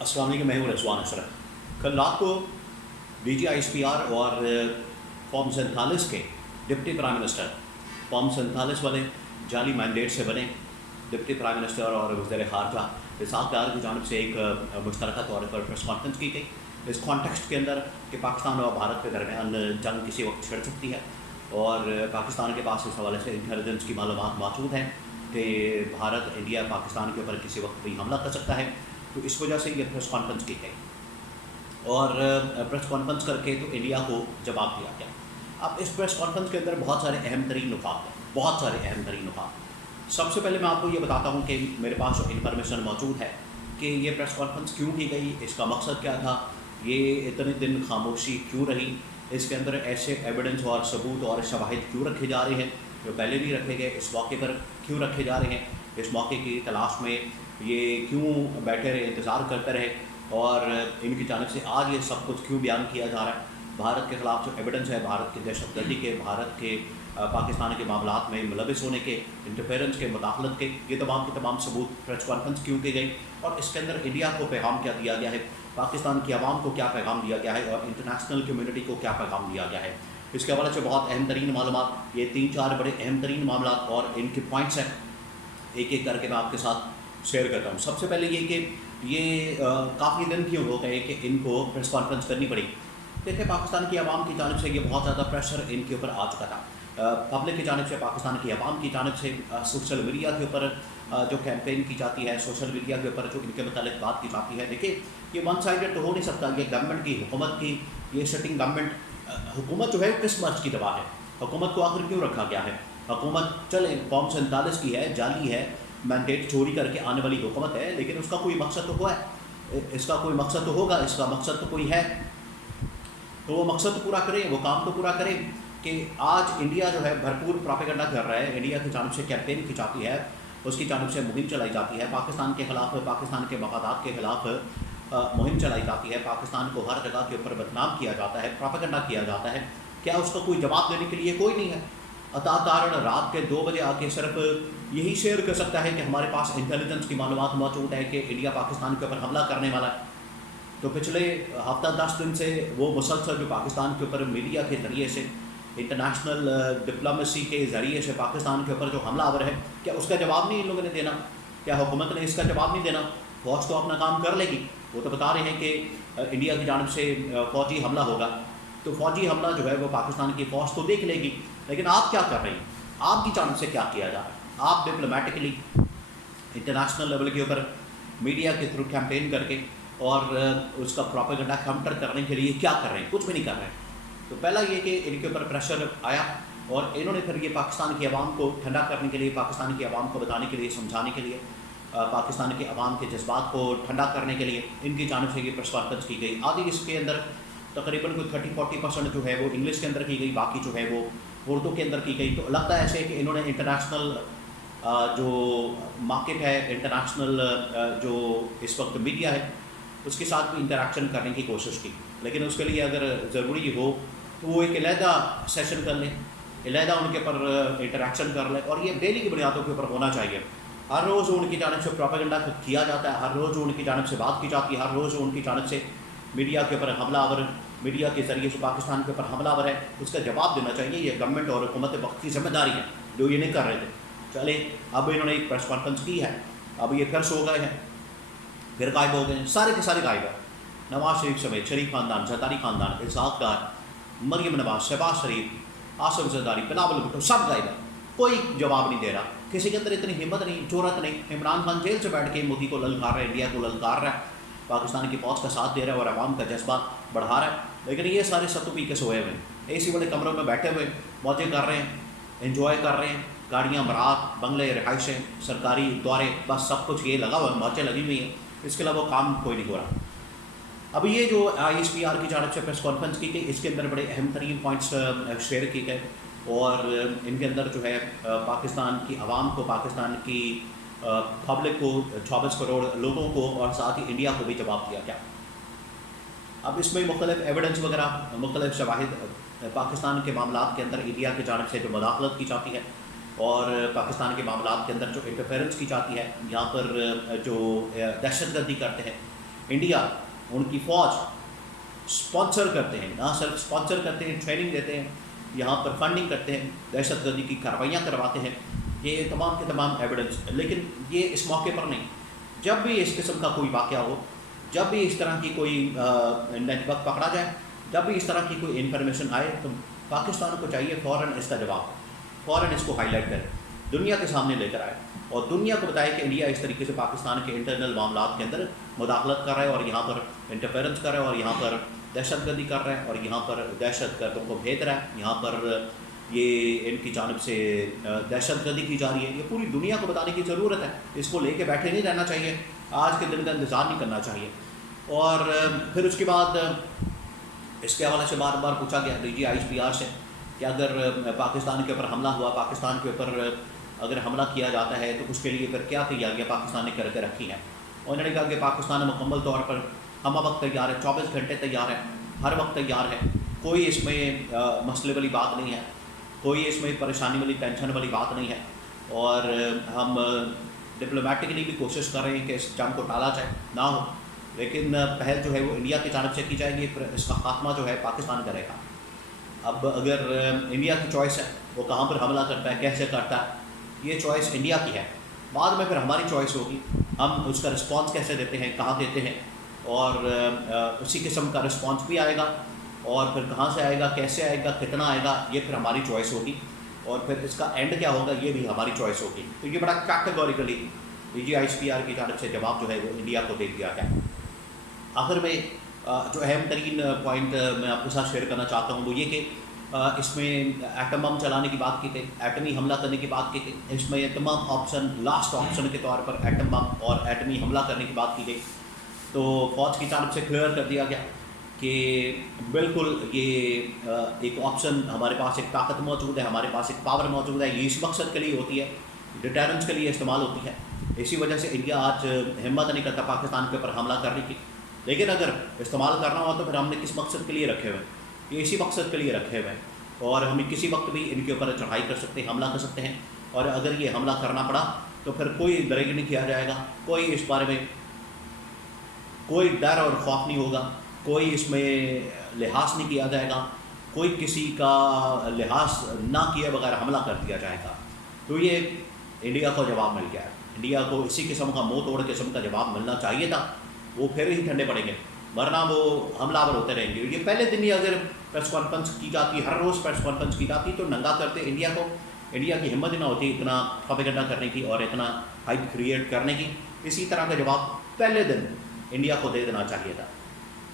السلام علیکم، میں ہوں رضوان اشرف۔ کل رات کو DGISPR اور فارم 47 کے ڈپٹی پرائم منسٹر، فارم 47 والے جعلی مینڈیٹ سے بنے ڈپٹی پرائم منسٹر اور وزیر خارجہ اسحاق ڈار کی جانب سے ایک مشترکہ طور پر پریس کانفرنس کی گئی اس کانٹیکسٹ کے اندر کہ پاکستان اور بھارت کے درمیان جنگ کسی وقت چھڑ سکتی ہے، اور پاکستان کے پاس اس حوالے سے انٹیلیجنس کی معلومات موجود ہیں کہ بھارت انڈیا پاکستان کے اوپر کسی وقت بھی حملہ کر سکتا ہے۔ تو اس وجہ سے یہ پریس کانفرنس کی گئی اور پریس کانفرنس کر کے تو انڈیا کو جواب دیا گیا۔ اب اس پریس کانفرنس کے اندر بہت سارے اہم ترین نکات ہیں، بہت سارے اہم ترین نکات۔ سب سے پہلے میں آپ کو یہ بتاتا ہوں کہ میرے پاس جو انفارمیشن موجود ہے کہ یہ پریس کانفرنس کیوں کی گئی، اس کا مقصد کیا تھا، یہ اتنے دن خاموشی کیوں رہی، اس کے اندر ایسے ایویڈنس اور ثبوت اور شواہد کیوں رکھے جا رہے ہیں جو پہلے نہیں رکھے گئے، اس موقع پر کیوں رکھے جا رہے ہیں، اس موقع کی تلاش میں یہ کیوں بیٹھے رہے، انتظار کرتے رہے، اور ان کی جانب سے آج یہ سب کچھ کیوں بیان کیا جا رہا ہے۔ بھارت کے خلاف جو ایویڈنس ہے، بھارت کی دہشت گردی کے، بھارت کے پاکستان کے معاملات میں ملوث ہونے کے، انٹرفیرنس کے، مداخلت کے، یہ تمام کے تمام ثبوت پریس کانفرنس کیوں کی گئی، اور اس کے اندر انڈیا کو پیغام کیا دیا گیا ہے، پاکستان کی عوام کو کیا پیغام دیا گیا ہے، اور انٹرنیشنل کمیونٹی کو کیا پیغام دیا گیا ہے۔ اس کے حوالے سے بہت اہم ترین معلومات، یہ 3-4 بڑے اہم ترین معاملات اور ان کے پوائنٹس ہیں، ایک ایک کر کے میں آپ کے ساتھ شیئر کرتا ہوں۔ سب سے پہلے یہ کہ یہ کافی دن کیوں ہو گئے کہ ان کو پریس کانفرنس کرنی پڑی۔ دیکھیں، پاکستان کی عوام کی جانب سے یہ بہت زیادہ پریشر ان کے اوپر آ چکا تھا، پبلک کی جانب سے، پاکستان کی عوام کی جانب سے، سوشل میڈیا کے اوپر جو کیمپین کی جاتی ہے، سوشل میڈیا کے اوپر جو ان کے متعلق بات کی جاتی ہے۔ دیکھیں، یہ ون سائیڈڈ تو ہو نہیں سکتا، یہ گورنمنٹ کی، حکومت کی، یہ سٹنگ گورنمنٹ، حکومت جو ہے کس مرض کی دوا ہے، حکومت کو آخر کیوں رکھا گیا ہے؟ حکومت چلے فارم 47 کی ہے، جعلی ہے، مینڈیٹ چوری کر کے آنے والی حکومت ہے، لیکن اس کا کوئی مقصد تو ہوا ہے، اس کا کوئی مقصد تو ہوگا، اس کا مقصد تو کوئی ہے، تو وہ مقصد تو پورا کرے، وہ کام تو پورا کرے۔ کہ آج انڈیا جو ہے بھرپور پروپیگنڈا کر رہا ہے، انڈیا کی جانب سے کیمپین کی جاتی ہے، اس کی جانب سے مہم چلائی جاتی ہے، پاکستان کے خلاف، پاکستان کے مفادات کے خلاف مہم چلائی جاتی ہے، پاکستان کو ہر جگہ کے اوپر بدنام کیا جاتا ہے، پروپیگنڈا کیا جاتا ہے۔ کیا اس کا کوئی جواب دینے کے لیے کوئی نہیں ہے؟ عطا کارن رات کے 2 بجے آ کے صرف یہی شیئر کر سکتا ہے کہ ہمارے پاس انٹیلیجنس کی معلومات موجود ہے کہ انڈیا پاکستان کے اوپر حملہ کرنے والا ہے۔ تو پچھلے ہفتہ 10 دن سے وہ مسلسل جو پاکستان کے اوپر میڈیا کے ذریعے سے، انٹرنیشنل ڈپلومیسی کے ذریعے سے پاکستان کے اوپر جو حملہ آور ہے، کیا اس کا جواب نہیں ان لوگوں نے دینا؟ کیا حکومت نے اس کا جواب نہیں دینا؟ فوج تو اپنا کام کر لے گی، وہ تو بتا رہے ہیں کہ انڈیا کی جانب سے فوجی حملہ ہوگا، تو فوجی حملہ جو ہے وہ پاکستان کی فوج تو دیکھ لے گی، لیکن آپ کیا کر رہے ہیں؟ آپ کی جانب سے کیا کیا جا رہا ہے؟ آپ ڈپلومیٹکلی انٹرنیشنل لیول کے اوپر میڈیا کے تھرو کیمپین کر کے اور اس کا پروپیگنڈا کاؤنٹر کرنے کے لیے کیا کر رہے ہیں؟ کچھ بھی نہیں کر رہے ہیں۔ تو پہلا یہ کہ ان کے اوپر پریشر آیا، اور انہوں نے پھر یہ پاکستان کی عوام کو ٹھنڈا کرنے کے لیے، پاکستان کی عوام کو بتانے کے لیے، سمجھانے کے لیے، پاکستان کے عوام کے جذبات کو ٹھنڈا کرنے کے لیے ان کی جانب سے یہ پریس کانفرنس کی گئی۔ آدھی اس کے اندر تقریباً کوئی 30-40% جو ہے وہ انگلش کے اندر کی گئی، باقی جو ہے وہ اردو کے اندر کی گئی۔ تو لگتا ہے ایسے کہ انہوں نے انٹرنیشنل جو مارکیٹ ہے، انٹرنیشنل جو اس وقت میڈیا ہے، اس کے ساتھ بھی انٹریکشن کرنے کی کوشش کی، لیکن اس کے لیے اگر ضروری ہو تو وہ ایک علیحدہ سیشن کر لیں، علیحدہ ان کے اوپر انٹریکشن کر لیں، اور یہ ڈیلی کی بنیادوں کے اوپر ہونا چاہیے۔ ہر روز ان کی جانب سے پروپیگنڈا کیا جاتا ہے، ہر روز ان کی جانب سے بات کی جاتی ہے، ہر روز ان کی جانب سے میڈیا کے اوپر حملہ آور، میڈیا کے ذریعے سے پاکستان کے اوپر حملہ آور ہے، اس کا جواب دینا چاہیے۔ یہ گورنمنٹ اور حکومت وقت کی ذمہ داری ہے جو یہ نہیں کر رہے تھے۔ چلے اب انہوں نے ایک پریس کانفرنس کی ہے، اب یہ پھر سو گئے ہیں، پھر غائب ہو گئے ہیں، سارے کے سارے غائب ہیں، نواز شریف سمیت، شریف خاندان، زرداری خاندان، اسحاق ڈار، مریم نواز، شہباز شریف، آصف زرداری، بلاول بھٹو، سب غائب ہیں، کوئی جواب نہیں دے رہا۔ کسی کے اندر اتنی ہمت نہیں، جرأت نہیں۔ عمران خان جیل سے بیٹھ کے مودی کو للکار رہا ہے، انڈیا کو للکار رہا ہے، پاکستان کی فوج کا ساتھ دے رہا ہے اور عوام کا جذبہ بڑھا رہا ہے، لیکن یہ سارے ستو پی کے سوئے ہوئے ہیں، اے سی والے کمروں میں بیٹھے ہوئے موجے کر رہے ہیں، انجوائے کر رہے ہیں، گاڑیاں، برات، بنگلے، رہائشیں، سرکاری دورے، بس سب کچھ یہ لگا ہوا ہے، موجیں لگی ہوئی ہیں، اس کے علاوہ کام کوئی نہیں ہو رہا۔ اب یہ جو ISPR کی جانب سے پریس کانفرنس کی گئی، اس کے اندر بڑے اہم ترین پوائنٹس شیئر کیے گئے، اور ان کے اندر جو ہے پاکستان کی عوام کو، پاکستان کی پبلک کو، 24 کروڑ لوگوں کو، اور ساتھ ہی انڈیا کو بھی جواب دیا گیا۔ اب اس میں مختلف ایویڈنس وغیرہ، مختلف شواہد، پاکستان کے معاملات کے اندر انڈیا کی جانب سے جو مداخلت کی جاتی ہے، اور پاکستان کے معاملات کے اندر جو انٹرفیرنس کی جاتی ہے، یہاں پر جو دہشت گردی کرتے ہیں، انڈیا ان کی فوج اسپانسر کرتے ہیں، نہ صرف اسپانسر کرتے ہیں، ٹریننگ دیتے ہیں، یہاں پر فنڈنگ کرتے ہیں، دہشت گردی کی کارروائیاں کرواتے ہیں، یہ تمام کے تمام ایویڈنس. لیکن یہ اس موقع پر نہیں، جب بھی اس قسم کا کوئی واقعہ ہو، جب بھی اس طرح کی کوئی نیٹ ورک پکڑا جائے، جب بھی اس طرح کی کوئی انفارمیشن آئے، تو پاکستان کو چاہیے فوراً اس کا جواب، فوراً اس کو ہائی لائٹ کرے، دنیا کے سامنے لے کر آئے اور دنیا کو بتائے کہ انڈیا اس طریقے سے پاکستان کے انٹرنل معاملات کے اندر مداخلت کر رہا ہے اور یہاں پر انٹرفیرنس کر رہا ہے اور یہاں پر دہشت گردی کر رہا ہے اور یہاں پر دہشت گردوں کو بھیج رہا ہے، یہاں پر یہ ان کی جانب سے دہشت گردی کی جا رہی ہے. یہ پوری دنیا کو بتانے کی ضرورت ہے، اس کو لے کے بیٹھے نہیں رہنا چاہیے، آج کے دن کا انتظار نہیں کرنا چاہیے. اور پھر اس کے بعد اس کے حوالے سے بار بار پوچھا گیا DGI سے کہ اگر پاکستان کے اوپر حملہ ہوا، پاکستان کے اوپر اگر حملہ کیا جاتا ہے تو اس کے لیے پھر کیا تیاریاں پاکستان نے کر کے رکھی ہیں. اور انہوں نے کہا کہ پاکستان مکمل طور پر ہمہ وقت تیار ہے، 24 گھنٹے تیار ہے، ہر وقت تیار ہے، کوئی اس میں مسئلے والی بات نہیں ہے، کوئی اس میں پریشانی والی ٹینشن والی بات نہیں ہے. اور ہم ڈپلومیٹکلی بھی کوشش کر رہے ہیں کہ اس جنگ کو ٹالا جائے، نہ ہو، لیکن پہل جو ہے وہ انڈیا کی جانب سے کی جائے گی، پھر اس کا خاتمہ جو ہے پاکستان کرے گا. اب اگر انڈیا کی چوائس ہے وہ کہاں پر حملہ کرتا ہے، کیسے کرتا ہے، یہ چوائس انڈیا کی ہے. بعد میں پھر ہماری چوائس ہوگی، ہم اس کا رسپانس کیسے دیتے ہیں، کہاں دیتے ہیں، اور اسی قسم کا رسپانس بھی آئے گا، اور پھر کہاں سے آئے گا، کیسے آئے گا، کتنا آئے گا، یہ پھر ہماری چوائس ہوگی. اور پھر اس کا اینڈ کیا ہوگا یہ بھی ہماری چوائس ہوگی. تو یہ بڑا کیٹیگوریکلی DGI کی جانب سے جواب جو ہے وہ انڈیا کو دے دیا گیا. آخر میں جو اہم ترین پوائنٹ میں آپ کے ساتھ شیئر کرنا چاہتا ہوں وہ یہ کہ اس میں ایٹم بم چلانے کی بات کی گئی، ایٹمی حملہ کرنے کی بات کی گئی. اس میں یہ تمام آپشن لاسٹ آپشن کے طور پر ایٹم بم اور ایٹمی حملہ کرنے کی بات کی گئی. تو فوج کی جانب سے کلیئر کر دیا گیا کہ بالکل یہ ایک آپشن، ہمارے پاس ایک طاقت موجود ہے، ہمارے پاس ایک پاور موجود ہے، یہ اس مقصد کے لیے ہوتی ہے، ڈیٹرنس کے لیے استعمال ہوتی ہے. اسی وجہ سے انڈیا آج ہمت نہیں کرتا پاکستان کے اوپر حملہ کرنے کی. لیکن اگر استعمال کرنا ہوا تو پھر ہم نے کس مقصد کے لیے رکھے ہوئے ہیں، یہ اسی مقصد کے لیے رکھے ہوئے ہیں، اور ہم کسی وقت بھی ان کے اوپر چڑھائی کر سکتے ہیں، حملہ کر سکتے ہیں. اور اگر یہ حملہ کرنا پڑا تو پھر کوئی دریغ نہیں کیا جائے گا، کوئی اس بارے میں کوئی ڈر اور خوف نہیں ہوگا، کوئی اس میں لحاظ نہیں کیا جائے گا، کوئی کسی کا لحاظ نہ کیے بغیر حملہ کر دیا جائے گا. تو یہ انڈیا کو جواب مل گیا ہے. انڈیا کو اسی قسم کا منہ توڑ قسم کا جواب ملنا چاہیے تھا، وہ پھر ہی ٹھنڈے پڑیں گے، ورنہ وہ حملہ آور ہوتے رہیں گے. یہ پہلے دن ہی اگر پریس کانفرنس کی جاتی، ہر روز پریس کانفرنس کی جاتی، تو ننگا کرتے انڈیا کو. انڈیا کی ہمت ہی نہ ہوتی اتنا پروپیگنڈا کرنے کی اور اتنا ہائپ کریٹ کرنے کی. اسی طرح کا جواب پہلے دن انڈیا کو دے دینا چاہیے تھا.